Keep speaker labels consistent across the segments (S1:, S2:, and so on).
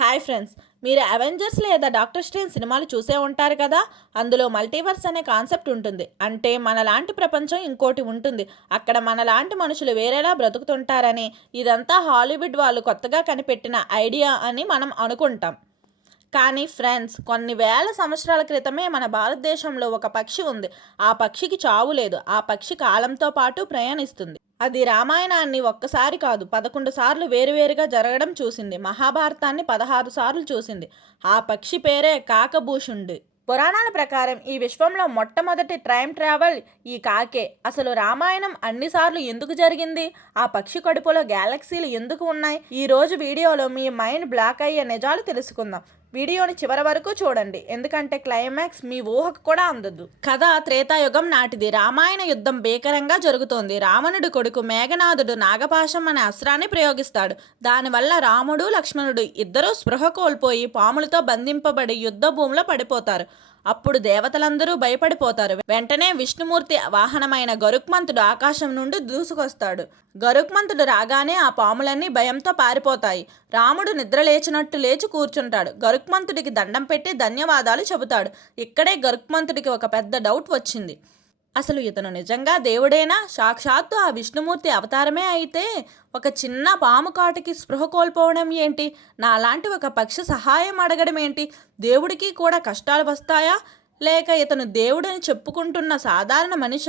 S1: Hi friends మీరు Avengers లేదా doctor Strange సినిమాలు చూసే ఉంటారు కదా? అందులో మల్టీవర్స్ అనే కాన్సెప్ట్ ఉంటుంది. అంటే మనలాంటి ప్రపంచం ఇంకోటి ఉంటుంది. అక్కడ మనలాంటి మనుషులు వేరేలా బ్రతుకుతుంటారని ఇదంతా హాలీవుడ్ వాళ్ళు కొత్తగా కనిపెట్టిన ఐడియా అని మనం అనుకుంటాం. కానీ ఫ్రెండ్స్ కొన్ని వేల సంవత్సరాల క్రితమే మన భారతదేశంలో ఒక పక్షి ఉంది. ఆ పక్షికి చావు లేదు. ఆ పక్షి కాలంతో పాటు ప్రయాణిస్తుంది. అది రామాయణాన్ని ఒక్కసారి కాదు పదకొండు సార్లు వేరువేరుగా జరగడం చూసింది. మహాభారతాన్ని పదహారు సార్లు చూసింది. ఆ పక్షి పేరే కాకభూషుండు పురాణాల ప్రకారం ఈ విశ్వంలో మొట్టమొదటి టైం ట్రావెల్ ఈ కాకే. అసలు రామాయణం అన్నిసార్లు ఎందుకు జరిగింది? ఆ పక్షి కడుపులో గ్యాలక్సీలు ఎందుకు ఉన్నాయి? ఈ రోజు వీడియోలో మీ మైండ్ బ్లాక్ అయ్యే నిజాలు తెలుసుకుందాం. వీడియోని చివరి వరకు చూడండి. ఎందుకంటే క్లైమాక్స్ మీ ఊహకు కూడా అందదు. కథ త్రేతాయుగం నాటిది. రామాయణ యుద్ధం భీకరంగా జరుగుతోంది. రావణుడు కొడుకు మేఘనాథుడు నాగపాశం అనే అస్త్రాన్ని ప్రయోగిస్తాడు. దానివల్ల రాముడు లక్ష్మణుడు ఇద్దరూ స్పృహ కోల్పోయి పాములతో బంధింపబడి యుద్ధ భూమిలో పడిపోతారు. అప్పుడు దేవతలందరూ భయపడిపోతారు. వెంటనే విష్ణుమూర్తి వాహనమైన గరుక్మంతుడు ఆకాశం నుండి దూసుకొస్తాడు. గరుక్మంతుడు రాగానే ఆ పాములన్నీ భయంతో పారిపోతాయి. రాముడు నిద్ర లేచినట్టు లేచి కూర్చుంటాడు. గరుక్మంతుడికి దండం పెట్టి ధన్యవాదాలు చెబుతాడు. ఇక్కడే గరుక్మంతుడికి ఒక పెద్ద డౌట్ వచ్చింది. అసలు ఇతను నిజంగా దేవుడేనా? సాక్షాత్తు ఆ విష్ణుమూర్తి అవతారమే అయితే ఒక చిన్న పాము కాటకి స్పృహ కోల్పోవడం ఏంటి? నాలాంటి ఒక పక్షి సహాయం అడగడం ఏంటి? దేవుడికి కూడా కష్టాలు వస్తాయా? లేక ఇతను దేవుడని చెప్పుకుంటున్న సాధారణ మనిష?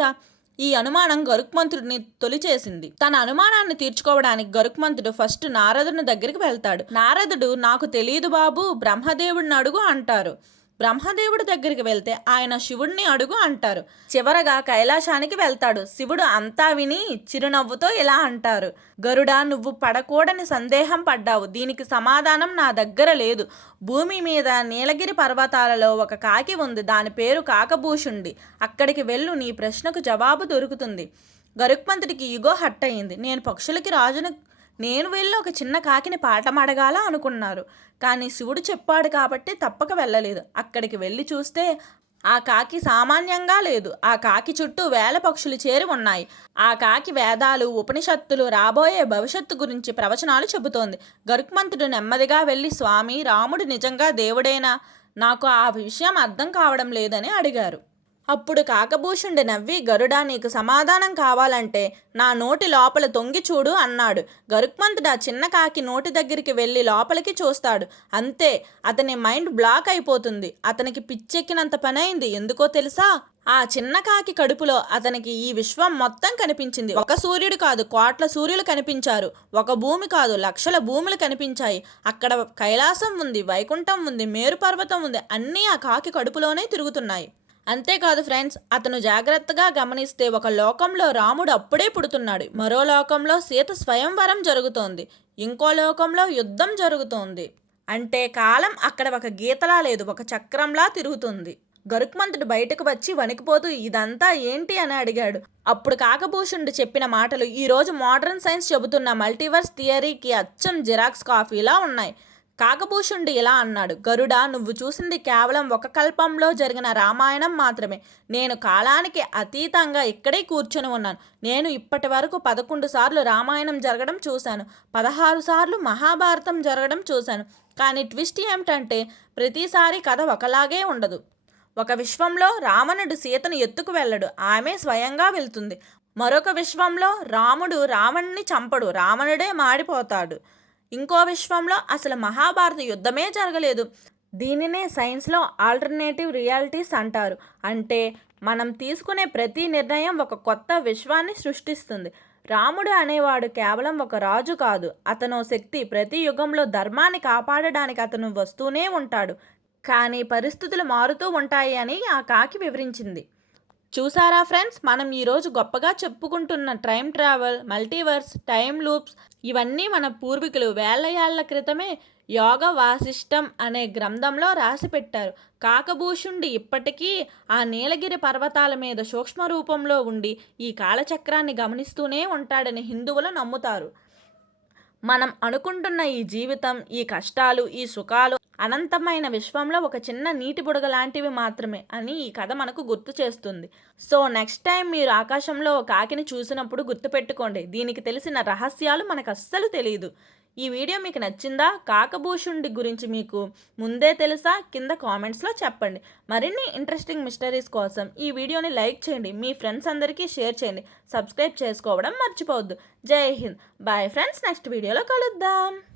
S1: ఈ అనుమానం గరుక్మంతుడిని తొలిచేసింది. తన అనుమానాన్ని తీర్చుకోవడానికి గరుక్మంతుడు ఫస్ట్ నారదుని దగ్గరికి వెళ్తాడు. నారదుడు నాకు తెలియదు బాబు బ్రహ్మదేవుడిని అడుగు అంటారు. బ్రహ్మదేవుడి దగ్గరికి వెళ్తే ఆయన శివుడిని అడుగు అంటారు. చివరగా కైలాసానికి వెళ్తాడు. శివుడు అంతా విని చిరునవ్వుతో ఇలా అంటారు. గరుడా నువ్వు పడకూడని సందేహం పడ్డావు. దీనికి సమాధానం నా దగ్గర లేదు. భూమి మీద నీలగిరి పర్వతాలలో ఒక కాకి ఉంది. దాని పేరు కాకభూషుండి అక్కడికి వెళ్ళు. నీ ప్రశ్నకు జవాబు దొరుకుతుంది. గరుక్మంతుడికి ఇగో హట్ అయింది. నేను పక్షులకి రాజును నేను వెళ్ళి ఒక చిన్న కాకిని పాఠం అడగాల అనుకున్నారు. కానీ శివుడు చెప్పాడు కాబట్టి తప్పక వెళ్ళలేదు. అక్కడికి వెళ్ళి చూస్తే ఆ కాకి సామాన్యంగా లేదు. ఆ కాకి చుట్టూ వేల పక్షులు చేరి ఉన్నాయి. ఆ కాకి వేదాలు ఉపనిషత్తులు రాబోయే భవిష్యత్తు గురించి ప్రవచనాలు చెబుతోంది. గరుక్మంతుడు నెమ్మదిగా వెళ్ళి స్వామి రాముడు నిజంగా దేవుడేనా? నాకు ఆ విషయం అర్థం కావడం లేదని అడిగారు. అప్పుడు కాకభూషుండి నవ్వి గరుడా నీకు సమాధానం కావాలంటే నా నోటి లోపల తొంగి చూడు అన్నాడు. గరుక్మంతుడు ఆ చిన్న కాకి నోటి దగ్గరికి వెళ్ళి లోపలికి చూస్తాడు. అంతే అతని మైండ్ బ్లాక్ అయిపోతుంది. అతనికి పిచ్చెక్కినంత పనైంది ఎందుకో తెలుసా? ఆ చిన్న కాకి కడుపులో అతనికి ఈ విశ్వం మొత్తం కనిపించింది. ఒక సూర్యుడు కాదు కోట్ల సూర్యులు కనిపించారు. ఒక భూమి కాదు లక్షల భూములు కనిపించాయి. అక్కడ కైలాసం ఉంది వైకుంఠం ఉంది మేరు పర్వతం ఉంది అన్నీ ఆ కాకి కడుపులోనే తిరుగుతున్నాయి. అంతేకాదు ఫ్రెండ్స్ అతను జాగ్రత్తగా గమనిస్తే ఒక లోకంలో రాముడు అప్పుడే పుడుతున్నాడు. మరో లోకంలో సీత స్వయంవరం జరుగుతోంది. ఇంకో లోకంలో యుద్ధం జరుగుతోంది. అంటే కాలం అక్కడ ఒక గీతలా లేదు ఒక చక్రంలా తిరుగుతుంది. గరుక్మంతుడు బయటకు వచ్చి వణికిపోతూ ఇదంతా ఏంటి? అని అడిగాడు. అప్పుడు కాకభూషణుడు చెప్పిన మాటలు ఈరోజు మోడర్న్ సైన్స్ చెబుతున్న మల్టీవర్స్ థియరీకి అచ్చం జిరాక్స్ కాఫీలా ఉన్నాయి. కాకభూషుండు ఇలా అన్నాడు. గరుడా నువ్వు చూసింది కేవలం ఒక కల్పంలో జరిగిన రామాయణం మాత్రమే. నేను కాలానికి అతీతంగా ఇక్కడే కూర్చొని ఉన్నాను. నేను ఇప్పటి వరకు పదకొండు సార్లు రామాయణం జరగడం చూశాను. పదహారు సార్లు మహాభారతం జరగడం చూశాను. కానీ ట్విస్ట్ ఏమిటంటే ప్రతిసారి కథ ఒకలాగే ఉండదు. ఒక విశ్వంలో రావణుడు సీతను ఎత్తుకు వెళ్ళడు. ఆమె స్వయంగా వెళ్తుంది. మరొక విశ్వంలో రాముడు రావణ్ణి చంపడు. రావణుడే మాడిపోతాడు. ఇంకో విశ్వంలో అసలు మహాభారత యుద్ధమే జరగలేదు. దీనినే సైన్స్లో ఆల్టర్నేటివ్ రియాలిటీస్ అంటారు. అంటే మనం తీసుకునే ప్రతి నిర్ణయం ఒక కొత్త విశ్వాన్ని సృష్టిస్తుంది. రాముడు అనేవాడు కేవలం ఒక రాజు కాదు. అతను శక్తి ప్రతి యుగంలో ధర్మాన్ని కాపాడడానికి అతను వస్తూనే ఉంటాడు. కానీ పరిస్థితులు మారుతూ ఉంటాయి అని ఆ కాకి వివరించింది. చూసారా ఫ్రెండ్స్? మనం ఈరోజు గొప్పగా చెప్పుకుంటున్న time travel multiverse time loops ఇవన్నీ మన పూర్వీకులు వేల ఏళ్ళ క్రితమే యోగ వాసిష్టం అనే గ్రంథంలో రాసిపెట్టారు. కాకభూషుండి ఇప్పటికీ ఆ నీలగిరి పర్వతాల మీద సూక్ష్మ రూపంలో ఉండి ఈ కాలచక్రాన్ని గమనిస్తూనే ఉంటాడని హిందువులు నమ్ముతారు. మనం అనుకుంటున్న ఈ జీవితం ఈ కష్టాలు ఈ సుఖాలు అనంతమైన విశ్వంలో ఒక చిన్న నీటి బుడగ లాంటివి మాత్రమే అని ఈ కథ మనకు గుర్తు చేస్తుంది. సో నెక్స్ట్ టైం మీరు ఆకాశంలో ఒక కాకిని చూసినప్పుడు గుర్తుపెట్టుకోండి. దీనికి తెలిసిన రహస్యాలు మనకు అస్సలు తెలియదు ఈ వీడియో మీకు నచ్చిందా? కాకభూషుండి గురించి మీకు ముందే తెలుసా? కింద కామెంట్స్లో చెప్పండి. మరిన్ని ఇంట్రెస్టింగ్ మిస్టరీస్ కోసం ఈ వీడియోని లైక్ చేయండి. మీ ఫ్రెండ్స్ అందరికీ షేర్ చేయండి. సబ్స్క్రైబ్ చేసుకోవడం మర్చిపోవద్దు. జై హింద్. బాయ్ ఫ్రెండ్స్ నెక్స్ట్ వీడియోలో కలుద్దాం.